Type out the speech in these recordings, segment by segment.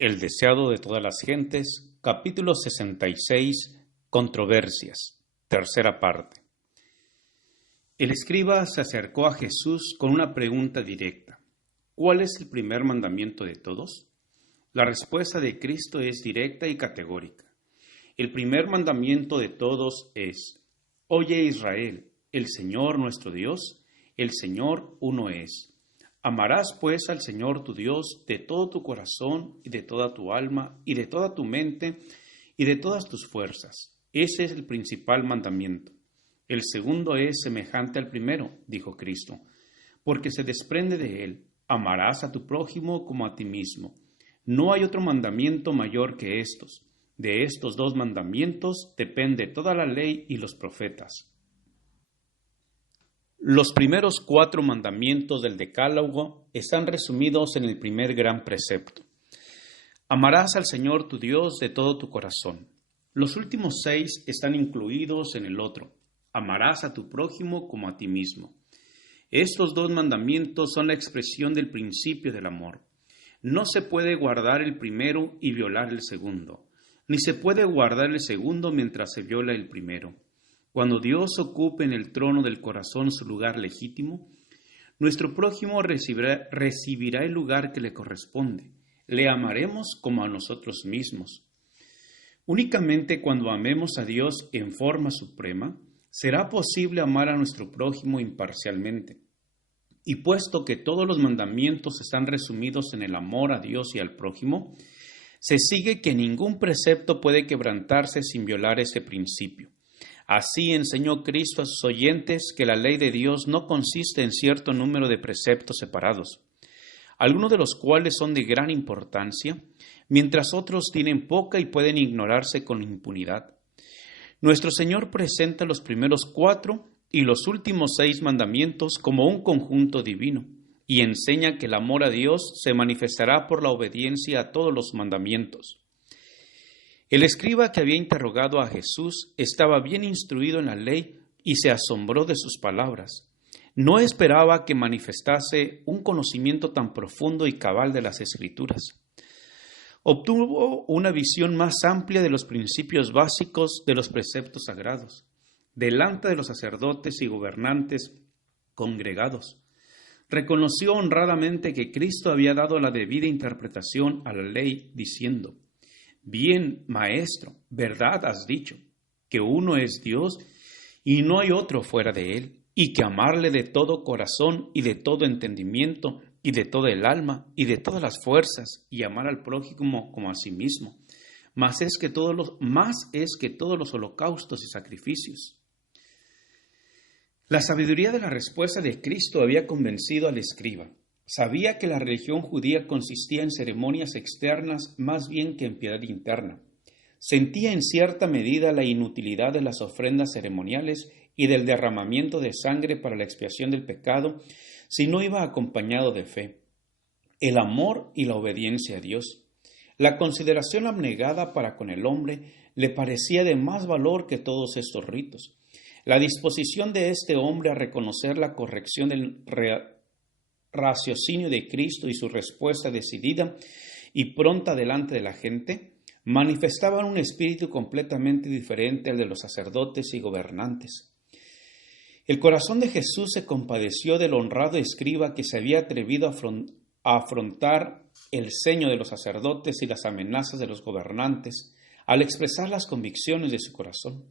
El deseado de todas las gentes, capítulo 66, controversias, tercera parte. El escriba se acercó a Jesús con una pregunta directa. ¿Cuál es el primer mandamiento de todos? La respuesta de Cristo es directa y categórica. El primer mandamiento de todos es: Oye Israel, el Señor nuestro Dios, el Señor uno es. Amarás pues al Señor tu Dios de todo tu corazón y de toda tu alma y de toda tu mente y de todas tus fuerzas. Ese es el principal mandamiento. El segundo es semejante al primero, dijo Cristo, porque se desprende de él: amarás a tu prójimo como a ti mismo. No hay otro mandamiento mayor que estos. De estos dos mandamientos depende toda la ley y los profetas. Los primeros 4 mandamientos del Decálogo están resumidos en el primer gran precepto. Amarás al Señor tu Dios de todo tu corazón. Los últimos 6 están incluidos en el otro. Amarás a tu prójimo como a ti mismo. Estos 2 mandamientos son la expresión del principio del amor. No se puede guardar el primero y violar el segundo, ni se puede guardar el segundo mientras se viola el primero. Cuando Dios ocupe en el trono del corazón su lugar legítimo, nuestro prójimo recibirá el lugar que le corresponde. Le amaremos como a nosotros mismos. Únicamente cuando amemos a Dios en forma suprema, será posible amar a nuestro prójimo imparcialmente. Y puesto que todos los mandamientos están resumidos en el amor a Dios y al prójimo, se sigue que ningún precepto puede quebrantarse sin violar ese principio. Así enseñó Cristo a sus oyentes que la ley de Dios no consiste en cierto número de preceptos separados, algunos de los cuales son de gran importancia, mientras otros tienen poca y pueden ignorarse con impunidad. Nuestro Señor presenta los primeros 4 y los últimos 6 mandamientos como un conjunto divino, y enseña que el amor a Dios se manifestará por la obediencia a todos los mandamientos. El escriba que había interrogado a Jesús estaba bien instruido en la ley y se asombró de sus palabras. No esperaba que manifestase un conocimiento tan profundo y cabal de las Escrituras. Obtuvo una visión más amplia de los principios básicos de los preceptos sagrados, delante de los sacerdotes y gobernantes congregados. Reconoció honradamente que Cristo había dado la debida interpretación a la ley, diciendo: Bien, maestro, verdad has dicho, que uno es Dios y no hay otro fuera de él, y que amarle de todo corazón y de todo entendimiento y de toda el alma y de todas las fuerzas, y amar al prójimo como a sí mismo, más es que todos los holocaustos y sacrificios. La sabiduría de la respuesta de Cristo había convencido al escriba. Sabía que la religión judía consistía en ceremonias externas más bien que en piedad interna. Sentía en cierta medida la inutilidad de las ofrendas ceremoniales y del derramamiento de sangre para la expiación del pecado si no iba acompañado de fe, el amor y la obediencia a Dios. La consideración abnegada para con el hombre le parecía de más valor que todos estos ritos. La disposición de este hombre a reconocer la corrección del raciocinio de Cristo y su respuesta decidida y pronta delante de la gente manifestaban un espíritu completamente diferente al de los sacerdotes y gobernantes. El corazón de Jesús se compadeció del honrado escriba que se había atrevido a afrontar el ceño de los sacerdotes y las amenazas de los gobernantes al expresar las convicciones de su corazón.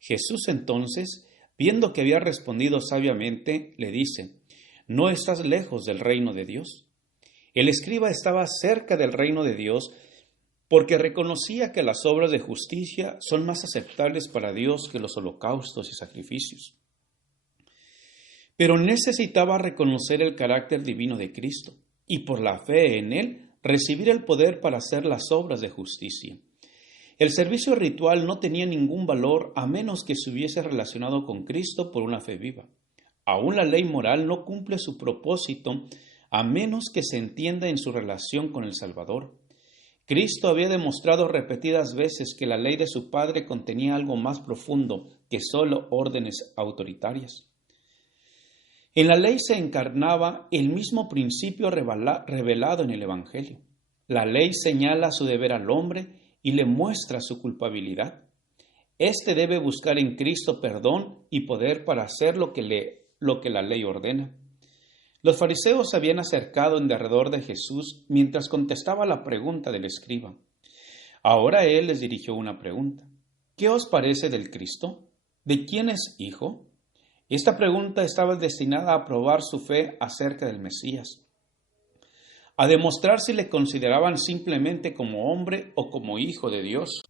Jesús entonces, viendo que había respondido sabiamente, le dice: ¿No estás lejos del reino de Dios? El escriba estaba cerca del reino de Dios porque reconocía que las obras de justicia son más aceptables para Dios que los holocaustos y sacrificios. Pero necesitaba reconocer el carácter divino de Cristo y por la fe en Él recibir el poder para hacer las obras de justicia. El servicio ritual no tenía ningún valor a menos que se hubiese relacionado con Cristo por una fe viva. Aún la ley moral no cumple su propósito a menos que se entienda en su relación con el Salvador. Cristo había demostrado repetidas veces que la ley de su Padre contenía algo más profundo que solo órdenes autoritarias. En la ley se encarnaba el mismo principio revelado en el Evangelio. La ley señala su deber al hombre y le muestra su culpabilidad. Éste debe buscar en Cristo perdón y poder para hacer lo que la ley ordena. Los fariseos se habían acercado en derredor de Jesús mientras contestaba la pregunta del escriba. Ahora él les dirigió una pregunta. ¿Qué os parece del Cristo? ¿De quién es hijo? Esta pregunta estaba destinada a probar su fe acerca del Mesías, a demostrar si le consideraban simplemente como hombre o como hijo de Dios.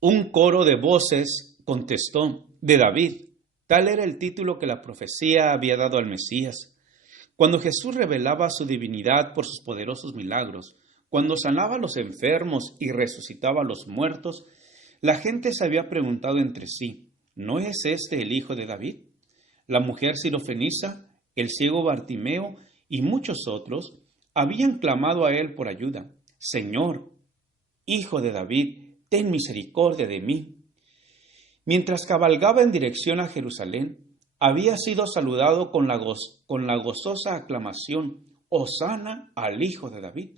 Un coro de voces contestó, de David. Tal era el título que la profecía había dado al Mesías. Cuando Jesús revelaba su divinidad por sus poderosos milagros, cuando sanaba a los enfermos y resucitaba a los muertos, la gente se había preguntado entre sí, ¿no es este el hijo de David? La mujer sirofenisa, el ciego Bartimeo y muchos otros habían clamado a él por ayuda. Señor, hijo de David, ten misericordia de mí. Mientras cabalgaba en dirección a Jerusalén, había sido saludado con la gozosa aclamación, Hosana al Hijo de David.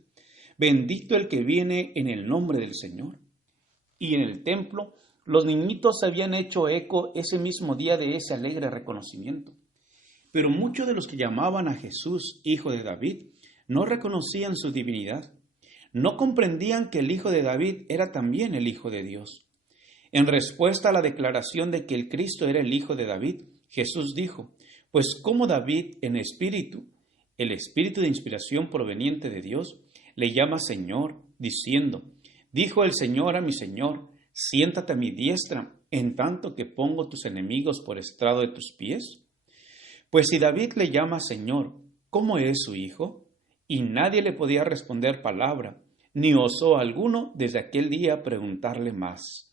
Bendito el que viene en el nombre del Señor. Y en el templo, los niñitos habían hecho eco ese mismo día de ese alegre reconocimiento. Pero muchos de los que llamaban a Jesús Hijo de David no reconocían su divinidad. No comprendían que el Hijo de David era también el Hijo de Dios. En respuesta a la declaración de que el Cristo era el Hijo de David, Jesús dijo, pues como David en espíritu, el espíritu de inspiración proveniente de Dios, le llama Señor, diciendo, dijo el Señor a mi Señor, siéntate a mi diestra, en tanto que pongo tus enemigos por estrado de tus pies. Pues si David le llama Señor, ¿cómo es su hijo? Y nadie le podía responder palabra, ni osó alguno desde aquel día preguntarle más.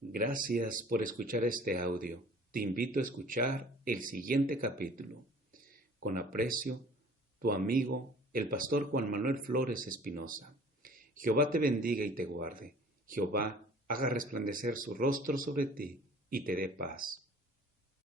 Gracias por escuchar este audio. Te invito a escuchar el siguiente capítulo. Con aprecio, tu amigo, el pastor Juan Manuel Flores Espinosa. Jehová te bendiga y te guarde. Jehová haga resplandecer su rostro sobre ti y te dé paz.